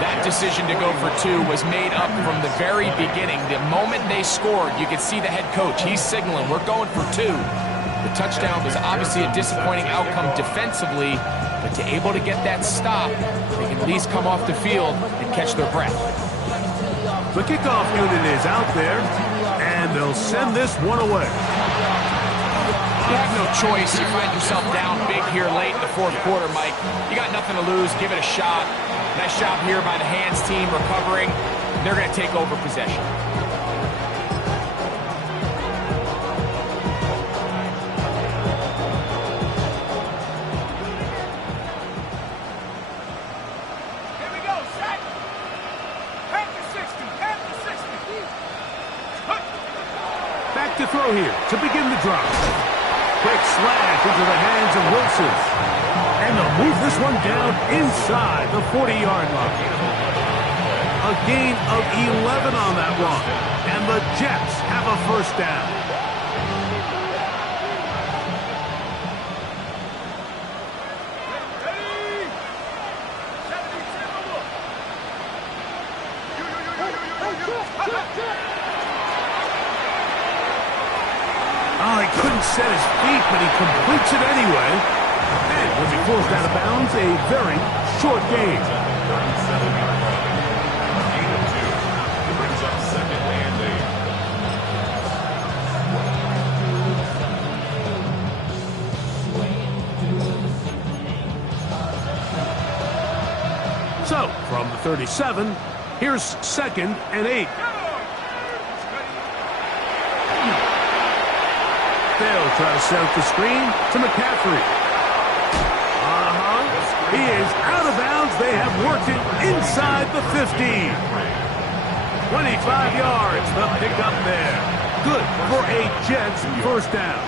That decision to go for 2 was made up from the very beginning. The moment they scored, you could see the head coach. He's signaling, we're going for 2. The touchdown was obviously a disappointing outcome defensively, but to able to get that stop, they can at least come off the field and catch their breath. The kickoff unit is out there, and they'll send this one away. You have no choice. You find yourself down big here late in the 4th quarter, Mike. You got nothing to lose. Give it a shot. Nice job here by the hands team recovering. They're going to take over possession. To throw here to begin the drive. Quick slash into the hands of Wilson. And they'll move this one down inside the 40-yard line. A gain of 11 on that one. And the Jets have a first down. Oh, he couldn't set his feet, but he completes it anyway. And when he forced out of bounds, a very short game. 37-yard line. Gain of 2. It brings up 2nd and 8. So, from the 37, here's 2nd and 8. They'll try to set up the screen to McCaffrey. He is out of bounds. They have worked it inside the 15. 25 yards, the pickup there. Good for a Jets first down.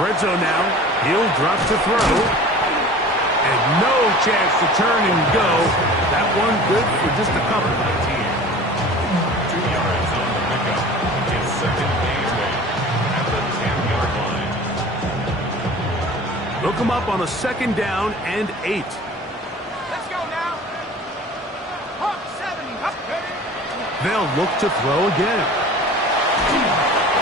Red zone now. He'll drop to throw. And no chance to turn and go. That one good for just a couple. 2 yards on the pickup. It's 2nd and 8 at the 10-yard line. They'll come up on a 2nd down and 8. Let's go now. Pump 70. Up. They'll look to throw again.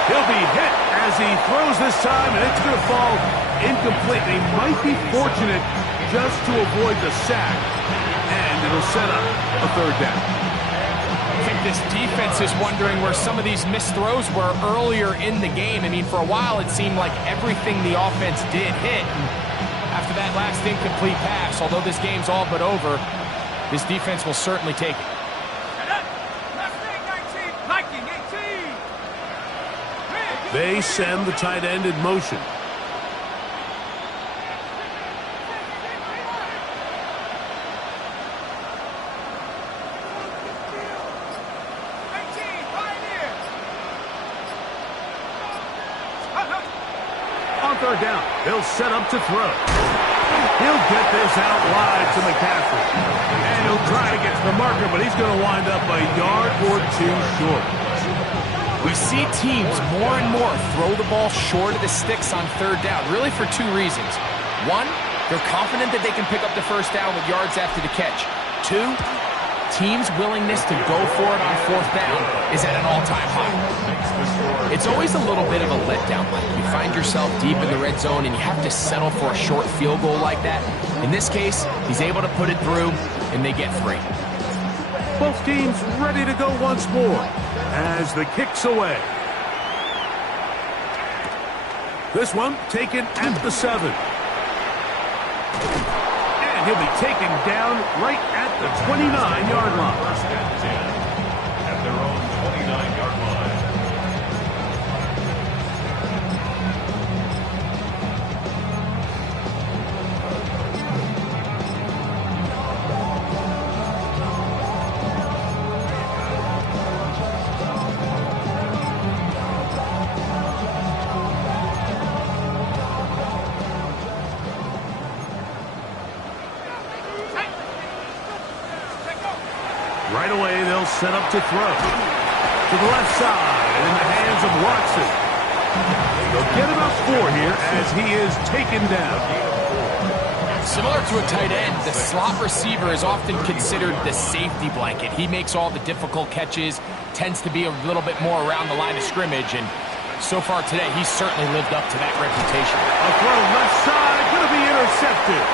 He'll be hit as he throws this time, and it's going to fall incomplete. They might be fortunate just to avoid the sack, and it'll set up a 3rd down. I think this defense is wondering where some of these missed throws were earlier in the game. I mean, for a while, it seemed like everything the offense did hit. And after that last incomplete pass, although this game's all but over, this defense will certainly take it. They send the tight end in motion. On third down, they'll set up to throw. He'll get this out wide to McCaffrey. And he'll try to get to the marker, but he's going to wind up a yard or two short. We see teams more and more throw the ball short of the sticks on third down, really for two reasons. One, they're confident that they can pick up the first down with yards after the catch. Two, teams' willingness to go for it on fourth down is at an all-time high. It's always a little bit of a letdown, Mike. You find yourself deep in the red zone and you have to settle for a short field goal like that. In this case, he's able to put it through and they get free. Both teams ready to go once more as the kick's away. This one taken at the 7. And he'll be taken down right at the 29-yard line. First and 10 at their own 29-yard line. Right away, they'll set up to throw. To the left side, in the hands of Watson. They'll get about 4 here as he is taken down. Similar to a tight end, the slot receiver is often considered the safety blanket. He makes all the difficult catches, tends to be a little bit more around the line of scrimmage, and so far today, he's certainly lived up to that reputation. A throw left side, going to be intercepted.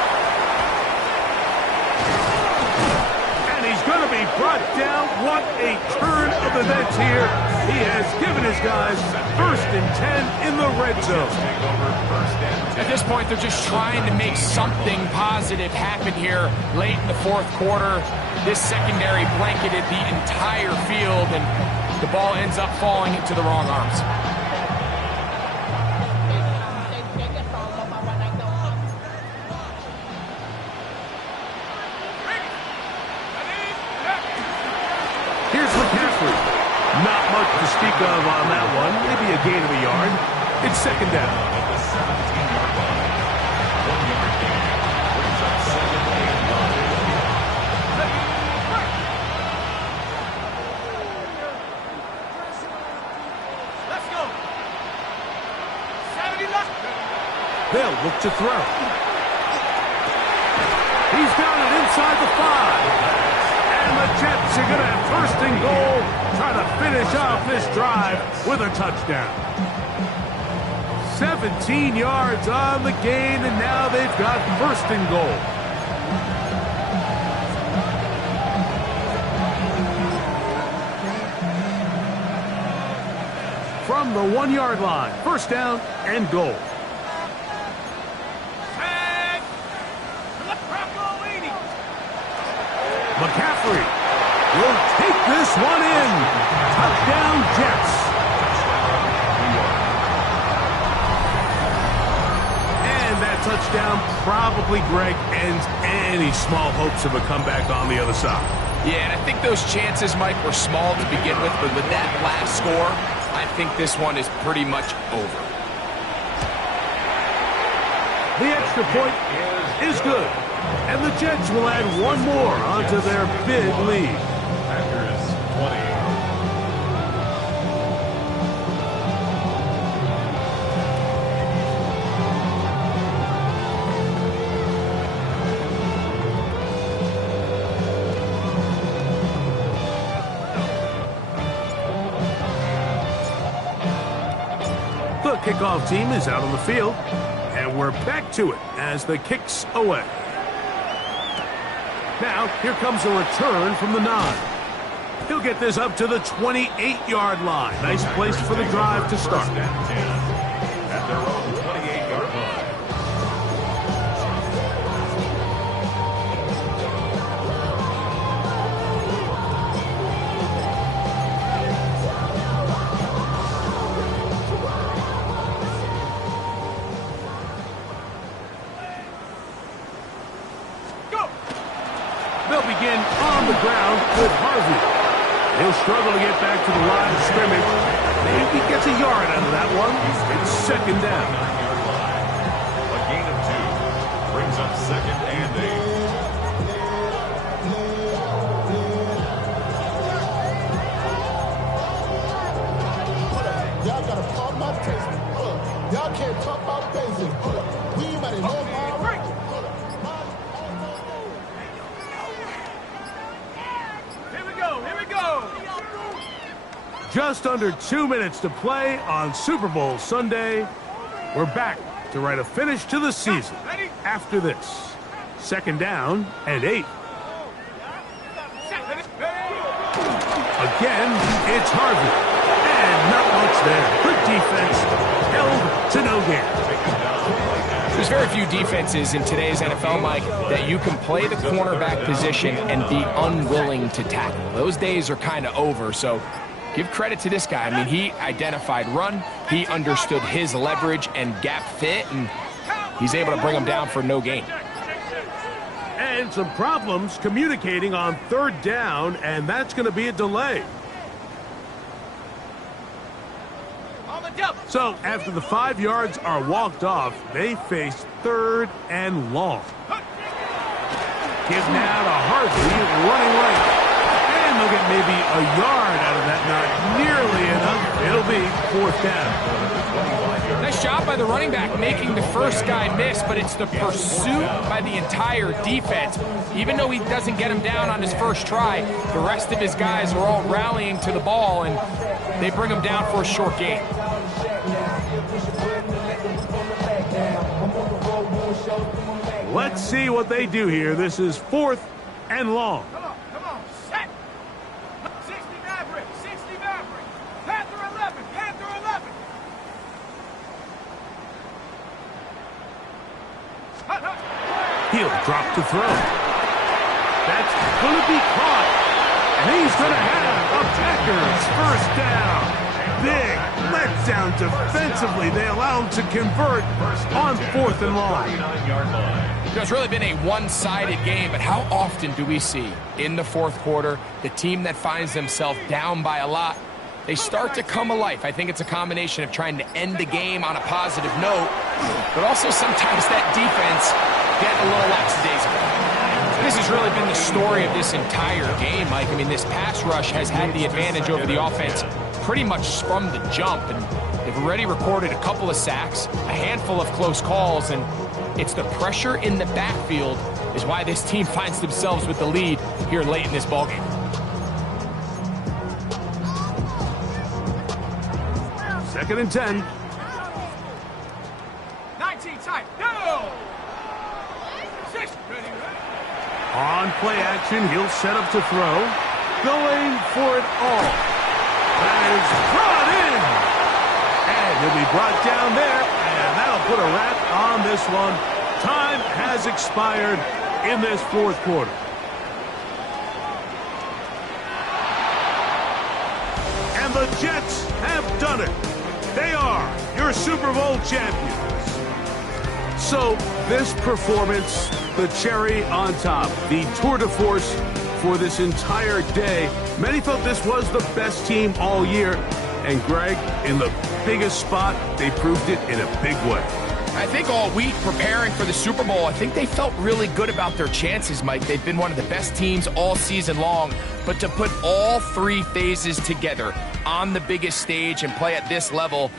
Going to be brought down. What a turn of events here. He has given his guys 1st and 10 in the red zone. At this point, they're just trying to make something positive happen here late in the fourth quarter. This secondary blanketed the entire field, and the ball ends up falling into the wrong arms. Here's McCaffrey. Not much to speak of on that one. Maybe a gain of a yard. It's second down. At the 17-yard line. 1-yard gain. Brings up 7 and 9. Let's go. 70 left. They'll look to throw. He's got it inside the 5. And the Jets are going to have 1st and goal, trying to finish off this drive with a touchdown. 17 yards on the gain, and now they've got 1st and goal. From the 1-yard line, 1st down and goal. McCaffrey will take this one in. Touchdown, Jets. And that touchdown probably, Greg, ends any small hopes of a comeback on the other side. Yeah, and I think those chances, Mike, were small to begin with, but with that last score, I think this one is pretty much over. The extra point is good. And the Jets will add one more onto their big lead. Packers 20. The kickoff team is out on the field, and we're back to it as the kick's away. Now, here comes a return from the 9. He'll get this up to the 28-yard line. Nice place for the drive to start. First and 10 at their own 28-yard line. They'll begin on the ground with Harvey. He'll struggle to get back to the line of scrimmage. Maybe gets a yard out of that one. It's second down. 9-yard line. A gain of 2 brings up second and 8. Y'all gotta pump my taste. Y'all can't talk about basics. We might know my right. Just under 2 minutes to play on Super Bowl Sunday. We're back to write a finish to the season after this. Second down and 8. Again, it's Harvey. And not much there. Good defense. Held to no gain. There's very few defenses in today's NFL, Mike, that you can play the cornerback position and be unwilling to tackle. Those days are kind of over, so give credit to this guy. I mean, he identified run, he understood his leverage and gap fit, and he's able to bring him down for no gain. And some problems communicating on third down, and that's going to be a delay. So after the 5 yards are walked off, they face third and long. Give now to Harvey, running right. And they'll get maybe a yard out of that. Not nearly enough. It'll be fourth down. Nice job by the running back making the first guy miss, but it's the pursuit by the entire defense. Even though he doesn't get him down on his first try, the rest of his guys are all rallying to the ball, and they bring him down for a short gain. Let's see what they do here. This is fourth and long. Come on, set. 60 Maverick, Panther 11, Panther 11. He'll drop to throw. That's going to be caught. And he's going to have a Packers first down. Big letdown defensively. They allow him to convert on fourth and long. It's really been a one-sided game, but how often do we see in the fourth quarter the team that finds themselves down by a lot, they start to come alive? I think it's a combination of trying to end the game on a positive note, but also sometimes that defense getting a little lackadaisical. This has really been the story of this entire game, Mike. I mean, this pass rush has had the advantage over the offense pretty much from the jump, and they've already recorded a couple of sacks, a handful of close calls, and it's the pressure in the backfield is why this team finds themselves with the lead here late in this ballgame. Second and 10. 19 tight. No! 6. On play action, he'll set up to throw. Going for it all. That is brought in. And he'll be brought down there, and that'll put a wrap on this one. Time has expired in this fourth quarter. And the Jets have done it. They are your Super Bowl champions. So this performance, the cherry on top, the tour de force for this entire day. Many thought this was the best team all year. And Greg, in the biggest spot, they proved it in a big way. I think all week preparing for the Super Bowl, I think they felt really good about their chances, Mike. They've been one of the best teams all season long. But to put all three phases together on the biggest stage and play at this level,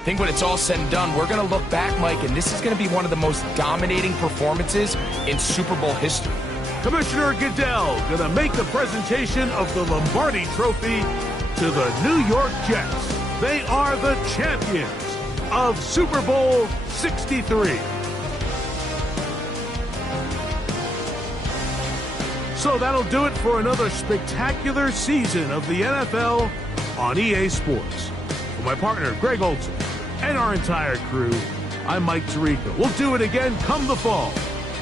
I think when it's all said and done, we're going to look back, Mike, and this is going to be one of the most dominating performances in Super Bowl history. Commissioner Goodell going to make the presentation of the Lombardi Trophy to the New York Jets. They are the champions of Super Bowl 63. So that'll do it for another spectacular season of the NFL on EA Sports. For my partner, Greg Olson, and our entire crew, I'm Mike Tirico. We'll do it again come the fall.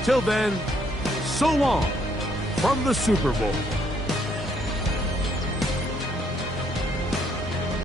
Till then, so long from the Super Bowl.